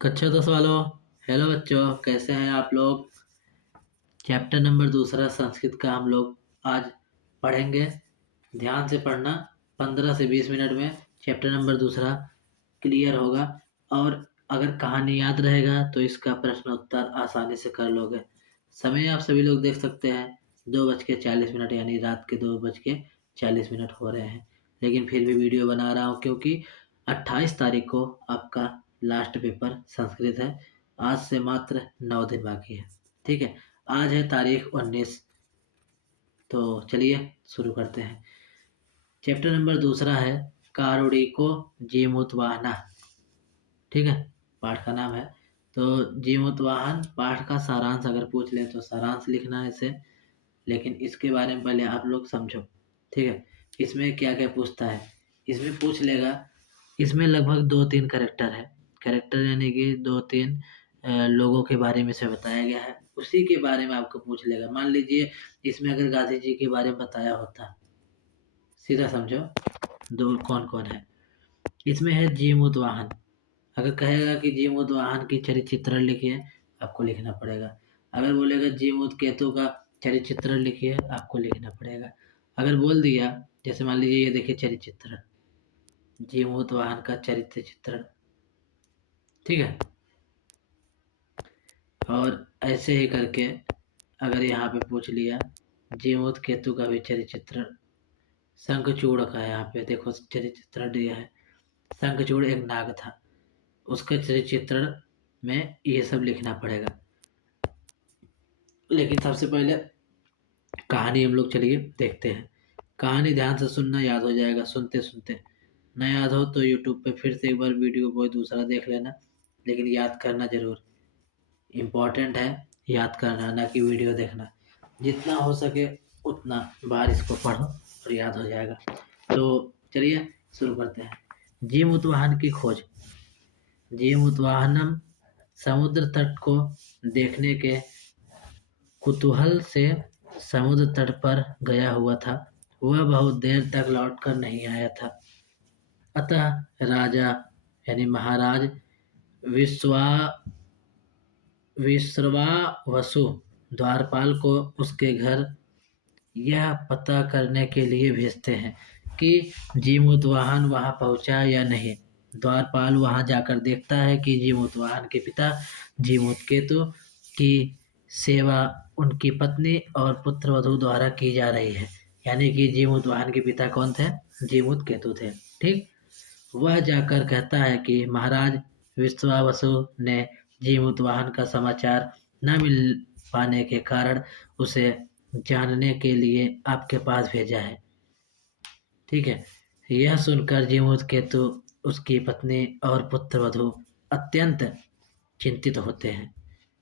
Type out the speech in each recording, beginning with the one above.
कक्षा 10 वालों, हेलो बच्चों, कैसे हैं आप लोग। चैप्टर नंबर दूसरा संस्कृत का हम लोग आज पढ़ेंगे। ध्यान से पढ़ना। 15 से 20 मिनट में चैप्टर नंबर दूसरा क्लियर होगा। और अगर कहानी याद रहेगा तो इसका प्रश्न उत्तर आसानी से कर लोगे। समय आप सभी लोग देख सकते हैं, 2:40 यानी रात के 2:40 हो रहे हैं। लेकिन फिर भी वीडियो बना रहा हूँ क्योंकि 28 तारीख को आपका लास्ट पेपर संस्कृत है। आज से मात्र 9 दिन बाकी है। ठीक है, आज है तारीख 19। तो चलिए शुरू करते हैं। चैप्टर नंबर दूसरा है कारुणिको जीमूतवाहना। ठीक है, पाठ का नाम है। तो जीमूतवाहन पाठ का सारांश अगर पूछ ले तो सारांश लिखना है इसे। लेकिन इसके बारे में पहले आप लोग समझो। ठीक है, इसमें क्या क्या पूछता है। इसमें पूछ लेगा, इसमें लगभग 2-3 करेक्टर है। करेक्टर यानी कि 2-3 लोगों के बारे में से बताया गया है, उसी के बारे में आपको पूछ लेगा। मान लीजिए इसमें अगर गांधी जी के बारे में बताया होता, सीधा समझो दो कौन कौन है। इसमें है जीमूतवाहन। अगर कहेगा कि जीमूतवाहन की चरित्र चित्रण लिखिए, आपको लिखना पड़ेगा। अगर बोलेगा जीमूत केतु का चरित्र चित्रण लिखिए, आपको लिखना पड़ेगा। अगर बोल दिया, जैसे मान लीजिए ये देखिए चरित्र चित्रण, जीमूतवाहन का चरित्र चित्रण। ठीक है, और ऐसे ही करके अगर यहाँ पे पूछ लिया जीमूत केतु का भी चरित्र चित्रण, शंखचूड़ का है। यहाँ पे देखो चरित्र चित्रण दिया है। शंखचूड़ एक नाग था, उसके चरित्र चित्रण में ये सब लिखना पड़ेगा। लेकिन सबसे पहले कहानी हम लोग चलिए देखते हैं। कहानी ध्यान से सुनना, याद हो जाएगा सुनते सुनते। न याद हो तो यूट्यूब पे फिर से एक बार वीडियो कोई दूसरा देख लेना, लेकिन याद करना जरूर। इम्पोर्टेंट है याद करना, ना कि वीडियो देखना। जितना हो सके उतना बार इसको पढ़ो और याद हो जाएगा। तो चलिए शुरू करते हैं। जीमूतवाहन की खोज। जीमूतवाहनम समुद्र तट को देखने के कुतूहल से समुद्र तट पर गया हुआ था। वह बहुत देर तक लौटकर नहीं आया था। अतः राजा यानी महाराज विश्वा विश्रवावसु द्वारपाल को उसके घर यह पता करने के लिए भेजते हैं कि जीमूतवाहन वहां पहुंचा या नहीं। द्वारपाल वहां जाकर देखता है कि जीमूतवाहन के पिता जीमूतकेतु की सेवा उनकी पत्नी और पुत्रवधू द्वारा की जा रही है। यानी कि जीमूतवाहन के पिता कौन थे? जीमूतकेतु थे। ठीक, वह जाकर कहता है कि महाराज विश्वावसु ने जीमूतवाहन का समाचार न मिल पाने के कारण उसे जानने के लिए आपके पास भेजा है। ठीक है, यह सुनकर जीमूतकेतु, उसकी पत्नी और पुत्रवधू अत्यंत चिंतित होते हैं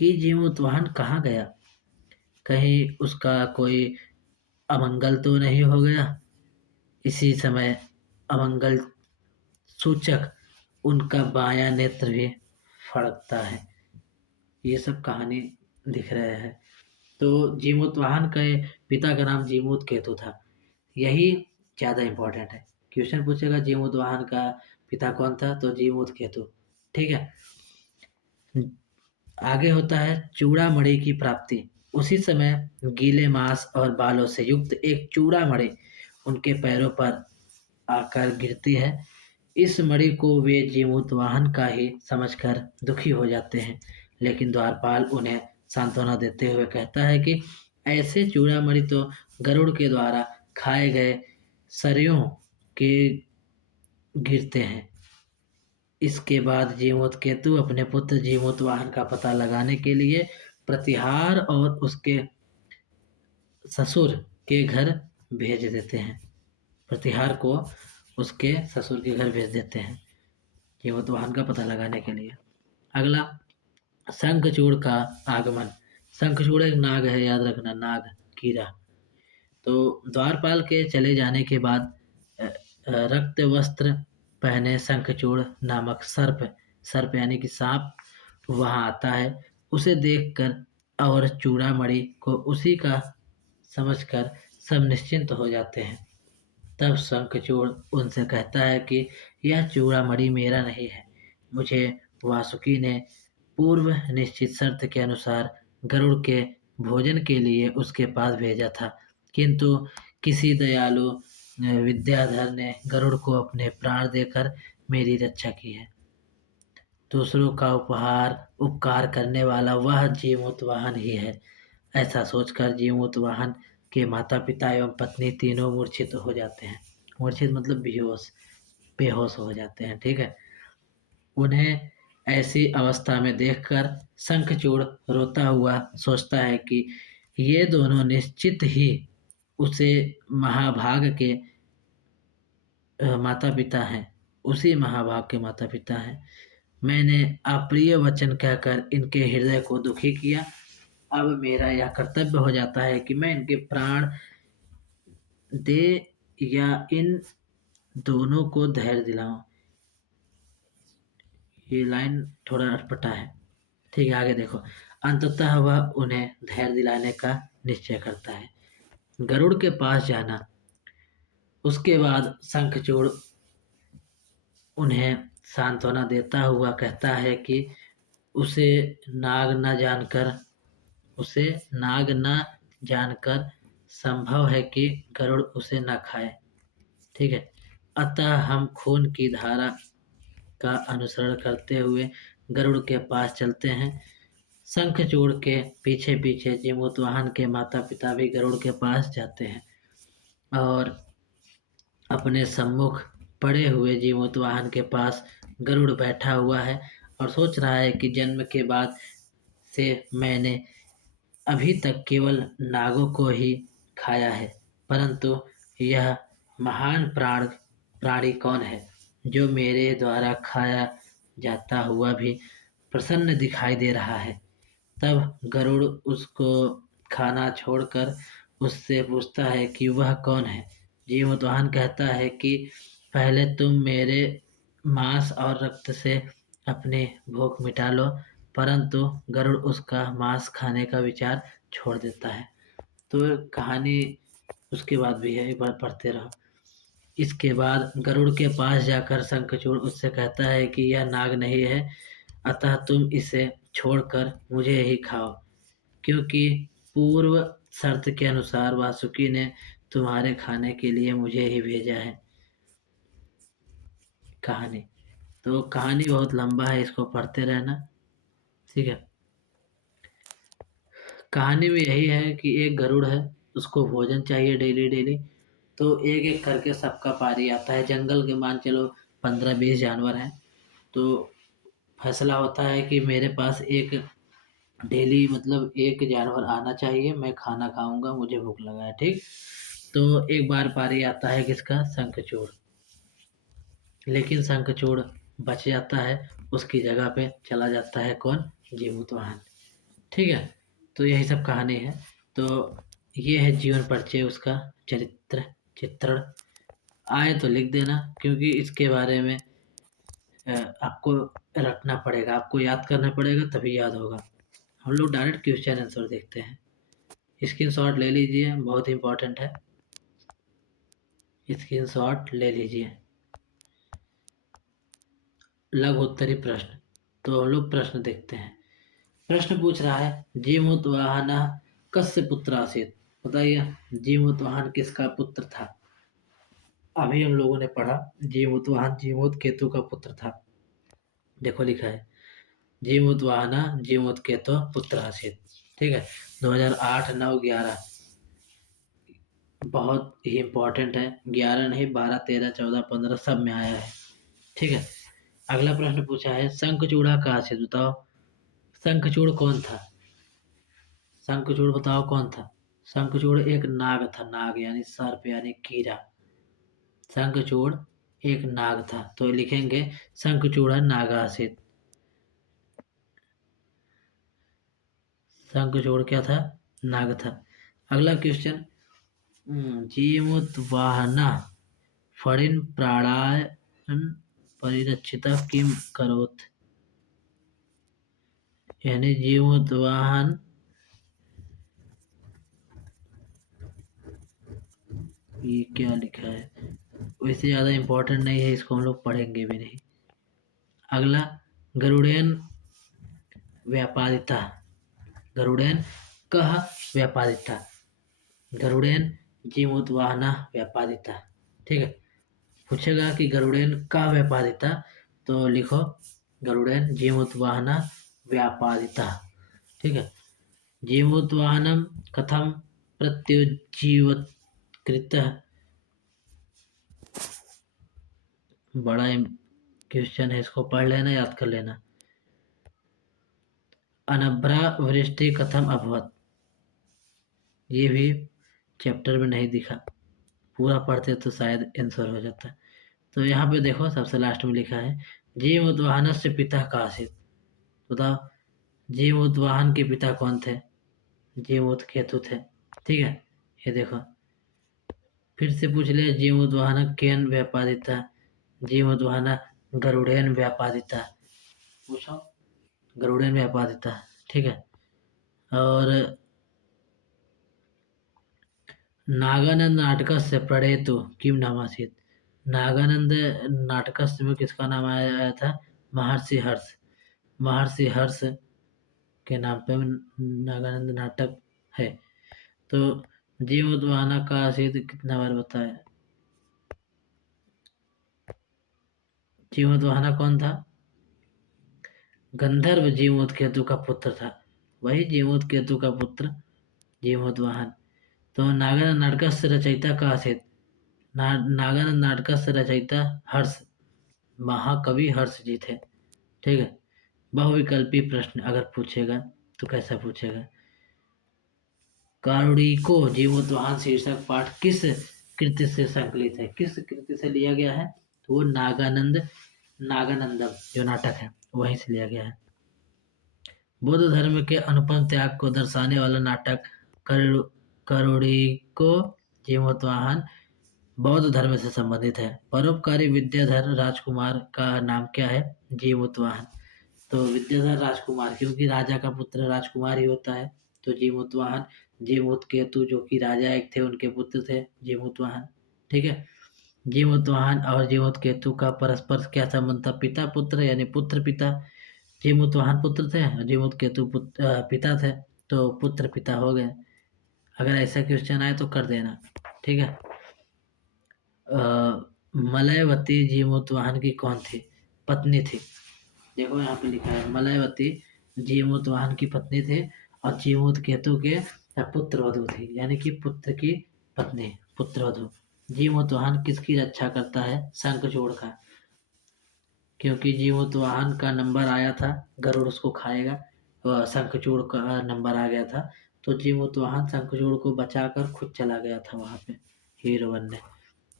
कि जीमूतवाहन कहाँ गया। कहीं उसका कोई अमंगल तो नहीं हो गया। इसी समय अमंगल सूचक उनका बायां नेत्र भी फड़कता है। ये सब कहानी दिख रहे हैं। तो जीमूतवाहन के पिता का नाम जीमूत केतु था। यही ज़्यादा इम्पोर्टेंट है। क्वेश्चन पूछेगा जीमूतवाहन का पिता कौन था, तो जीमूत केतु। ठीक है, आगे होता है चूड़ामणि की प्राप्ति। उसी समय गीले मांस और बालों से युक्त एक चूड़ामणि उनके पैरों पर आकर गिरती है। इस मणि को वे जीमूतवाहन का ही समझकर दुखी हो जाते हैं। लेकिन द्वारपाल उन्हें सांत्वना देते हुए कहता है कि ऐसे चूड़ामणि तो गरुड़ के द्वारा खाए गए सरियों के गिरते हैं। इसके बाद जीमूतकेतु अपने पुत्र जीमूतवाहन का पता लगाने के लिए प्रतिहार और उसके ससुर के घर भेज देते हैं। प्रतिहार को उसके ससुर के घर भेज देते हैं जीमूतवाहन का पता लगाने के लिए। अगला, शंखचूड़ का आगमन। शंखचूड़ एक नाग है, याद रखना, नाग, कीड़ा। तो द्वारपाल के चले जाने के बाद रक्त वस्त्र पहने शंखचूड़ नामक सर्प, सर्प यानी कि सांप, वहां आता है। उसे देखकर और चूड़ामणि को उसी का समझकर सब निश्चिंत हो जाते हैं। तब शंखचूड़ उनसे कहता है कि यह चूड़ामणि मेरा नहीं है, मुझे वासुकी ने पूर्व निश्चित शर्त के अनुसार गरुड़ के भोजन के लिए उसके पास भेजा था, किंतु किसी दयालु विद्याधर ने गरुड़ को अपने प्राण देकर मेरी रक्षा की है। दूसरों का उपकार करने वाला वह जीमूतवाहन ही है। ऐसा सोचकर जीमूतवाहन के माता पिता एवं पत्नी तीनों मूर्छित हो जाते हैं। मूर्छित मतलब बेहोश बेहोश हो जाते हैं। ठीक है। उन्हें ऐसी अवस्था में देखकर शंखचूड़ रोता हुआ सोचता है कि ये दोनों निश्चित ही उसे महाभाग के माता पिता हैं, उसी महाभाग के माता पिता हैं। मैंने अप्रिय वचन कहकर इनके हृदय को दुखी किया। अब मेरा यह कर्तव्य हो जाता है कि मैं इनके प्राण दे या इन दोनों को धैर्य दिलाऊं। ये लाइन थोड़ा अटपटा है। ठीक है, आगे देखो। अंततः वह उन्हें धैर्य दिलाने का निश्चय करता है। गरुड़ के पास जाना। उसके बाद शंखचूड़ उन्हें सांत्वना देता हुआ कहता है कि उसे नाग न जानकर उसे नाग न जानकर संभव है कि गरुड़ उसे न खाए। ठीक है। अतः हम खून की धारा का अनुसरण करते हुए गरुड़ के पास चलते हैं। शंखचूड़ के पीछे पीछे जीमूतवाहन के माता पिता भी गरुड़ के पास जाते हैं और अपने सम्मुख पड़े हुए जीमूतवाहन के पास गरुड़ बैठा हुआ है और सोच रहा है कि जन्म के बाद से मैंने अभी तक केवल नागों को ही खाया है, परंतु यह महान प्राणी कौन है जो मेरे द्वारा खाया जाता हुआ भी प्रसन्न दिखाई दे रहा है। तब गरुड़ उसको खाना छोड़कर उससे पूछता है कि वह कौन है। जीवतवाहन कहता है कि पहले तुम मेरे मांस और रक्त से अपनी भूख मिटा लो, परंतु गरुड़ उसका मांस खाने का विचार छोड़ देता है। तो कहानी उसके बाद भी है, एक बार पढ़ते रहो। इसके बाद गरुड़ के पास जाकर शंखचूड़ उससे कहता है कि यह नाग नहीं है, अतः तुम इसे छोड़कर मुझे ही खाओ, क्योंकि पूर्व शर्त के अनुसार वासुकी ने तुम्हारे खाने के लिए मुझे ही भेजा है। कहानी तो कहानी बहुत लंबा है, इसको पढ़ते रहना। ठीक है। कहानी में यही है कि एक गरुड़ है, उसको भोजन चाहिए डेली डेली, तो एक एक करके सबका पारी आता है। जंगल के मान चलो 15-20 जानवर हैं, तो फैसला होता है कि मेरे पास एक डेली मतलब एक जानवर आना चाहिए, मैं खाना खाऊंगा, मुझे भूख लगा है। ठीक। तो एक बार पारी आता है किसका? शंखचूड़। लेकिन शंखचूड़ बच जाता है, उसकी जगह पे चला जाता है कौन? जीमूतवाहन। ठीक है। तो यही सब कहानी है। तो ये है जीवन परिचय, उसका चरित्र चित्रण। आए तो लिख देना, क्योंकि इसके बारे में आपको रटना पड़ेगा, आपको याद करना पड़ेगा, तभी याद होगा। हम लोग डायरेक्ट क्वेश्चन आंसर देखते हैं। स्क्रीनशॉट ले लीजिए, बहुत इंपॉर्टेंट है, स्क्रीनशॉट ले लीजिए। लघु उत्तरी प्रश्न। तो हम लोग प्रश्न देखते हैं। प्रश्न पूछ रहा है, जीमूतवाहन कस्य पुत्र आसीत। बताइए, जीमूतवाहन किसका पुत्र था? अभी हम लोगों ने पढ़ा जीमूतवाहन जीमूत केतु का पुत्र था। देखो लिखा है जीमूतवाहन जीमूत केतु पुत्र आसीत। ठीक है। 2008, 9, 11 बहुत ही इंपॉर्टेंट है। 11 नहीं, 12, 13, 14, 15 सब में आया है। ठीक है। अगला प्रश्न पूछा है, शंखचूड़ा का आसीत। बताओ शंखचूड़ कौन था? शंखचूड़ बताओ कौन था? शंखचूड़ एक नाग था, नाग यानी सर्प यानी कीड़ा। शंखचूड़ एक नाग था, तो लिखेंगे शंखचूड़ नागासित। शंखचूड़ क्या था? नाग था। अगला क्वेश्चन, जीमूतवाहना फणिन प्राणान् परिरक्षितः किम करोत्। यानी जीमूतवाहन ये क्या लिखा है? वैसे ज़्यादा इम्पोर्टेंट नहीं है, इसको हम लोग पढ़ेंगे भी नहीं। अगला, गरुड़ेन व्यापादिता, गरुड़ेन कः व्यापादिता, गरुड़ेन जीमूतवाहना व्यापादिता। ठीक है, पूछेगा कि गरुड़ेन का व्यापादिता, तो लिखो गरुड़ेन जीमूतवाहना व्यापादिता। ठीक है, जीमूतवाहनम कथम प्रत्युज्जीवकृतः, बड़ा क्वेश्चन है, इसको पढ़ लेना, याद कर लेना। अनभ्रा वृष्टि कथम अभवत, ये भी चैप्टर में नहीं दिखा, पूरा पढ़ते तो शायद आंसर हो जाता। तो यहाँ पे देखो सबसे लास्ट में लिखा है जीमूतवाहन से पिता का आसित, बताओ जीमूतवाहन के पिता कौन थे? जीमूतकेतु थे। ठीक है, ये देखो फिर से पूछ ले, जीमूतवाहन केन व्यापादिता, जीमूतवाहन गरुड़ेन व्यापादिता, पूछो गरुड़ेन व्यापादिता। ठीक है, और नागानंद नाटकस्य प्रणेतु किम नामासीत, नागानंद नाटकस्य में किसका नाम आया था? महर्षि हर्ष, महर्षि हर्ष के नाम पे नागानंद नाटक है। तो जीमूतवाहन का आसित कितना बार बताया? जीमूतवाहन कौन था? गंधर्व जीमूतकेतु का पुत्र था, वही जीमूतकेतु का पुत्र जीमूतवाहन। तो नागानंद नाटकस्य रचयिता का आसित, नागानंद नाटकस्य रचयिता हर्ष, महाकवि हर्ष जी थे। ठीक है, बहुविकल्पी प्रश्न अगर पूछेगा तो कैसा पूछेगा? कारुणिको जीमूतवाहन शीर्षक पाठ किस कृति से संकलित है, किस कृति से लिया गया है? तो वो नागानंदम जो नाटक है वहीं से लिया गया है। बौद्ध धर्म के अनुपम त्याग को दर्शाने वाला नाटक कारुणिको जीमूतवाहन बौद्ध धर्म से संबंधित है। परोपकारी विद्याधर राजकुमार का नाम क्या है? जीमूतवाहन। तो विद्याधर राजकुमार, क्योंकि राजा का पुत्र राजकुमार ही होता है, तो जीमूतवाहन जीमूतकेतु जो कि राजा एक थे उनके पुत्र थे जीमूतवाहन। ठीक है, जीमूतवाहन और जीमूतकेतु का परस्पर क्या संबंध था? पिता पुत्र यानी पुत्र पिता। जीमूतवाहन पुत्र थे, जीमूतकेतु पिता थे, तो पुत्र पिता हो गए। अगर ऐसा क्वेश्चन आए तो कर देना। ठीक है, मलयवती जीमूतवाहन की कौन थी? पत्नी थी। देखो यहाँ पे लिखा है मलयवती जीमूतवाहन की पत्नी थे और जीमूतकेतु के पुत्रवधु थी, यानी कि पुत्र की पत्नी, पुत्रवधु। जीमूतवाहन किसकी रक्षा करता है? शंखचूड़ का, क्योंकि जीमूतवाहन का नंबर आया था गरुड़ उसको खाएगा, शंखचूड़ का नंबर आ गया था, तो जीमूतवाहन शंखचूड़ को बचाकर खुद चला गया था वहां पे हीरो बनने।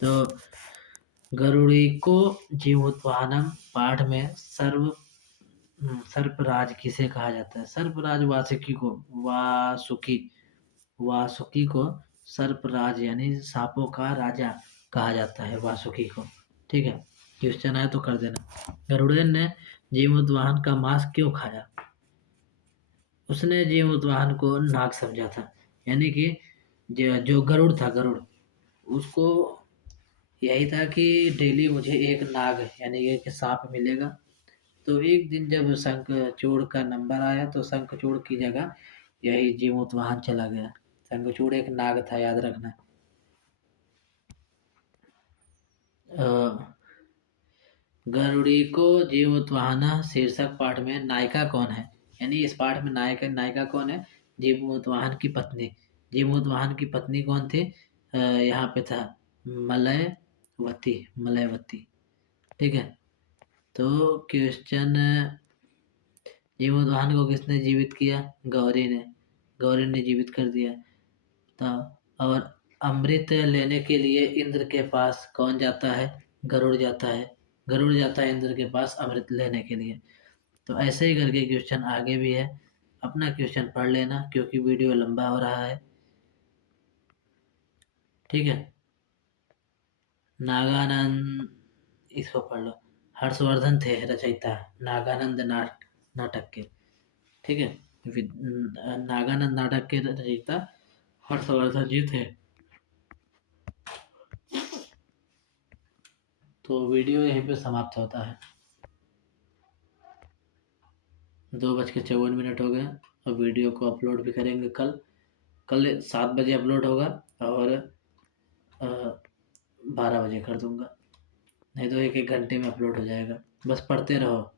तो गरुड़िको जीमूतवाहनम पाठ में सर्पराज किसे कहा जाता है? सर्पराज वासुकी को, वासुकी को सर्पराज यानी सांपों का राजा कहा जाता है वासुकी को। ठीक है, क्वेश्चन आया तो कर देना। गरुड़ेन ने जीमूतवाहन का मांस क्यों खाया? उसने जीमूतवाहन को नाग समझा था, यानी कि जो गरुड़ था, गरुड़ उसको यही था कि डेली मुझे एक नाग यानी एक सांप मिलेगा। तो एक दिन जब शंखचूड़ का नंबर आया तो शंखचूड़ की जगह यही जीमूतवाहन चला गया। शंखचूड़ एक नाग था, याद रखना। गरुड़िको जीमूतवाहन शीर्षक पाठ में नायिका कौन है? यानी इस पाठ में नायिका कौन है? जीमूतवाहन की पत्नी। जीमूतवाहन की पत्नी कौन थी? यहाँ पे था मलयवती, मलयवती। ठीक है, तो क्वेश्चन, जीमूतवाहन को किसने जीवित किया? गौरी ने, गौरी ने जीवित कर दिया था। और अमृत लेने के लिए इंद्र के पास कौन जाता है? गरुड़ जाता है, गरुड़ जाता है इंद्र के पास अमृत लेने के लिए। तो ऐसे ही करके क्वेश्चन आगे भी है, अपना क्वेश्चन पढ़ लेना क्योंकि वीडियो लंबा हो रहा है। ठीक है, नागानंद, इसको पढ़ लो, हर्षवर्धन थे रचयिता नागानंद नाटक के। ठीक है, नागानंद नाटक के रचयिता हर्षवर्धन जी थे। तो वीडियो यहीं पे समाप्त होता है। 2:54 हो गए और वीडियो को अपलोड भी करेंगे कल 7 बजे अपलोड होगा और 12 बजे कर दूंगा, नहीं तो 1-1 घंटे में अपलोड हो जाएगा। बस पढ़ते रहो।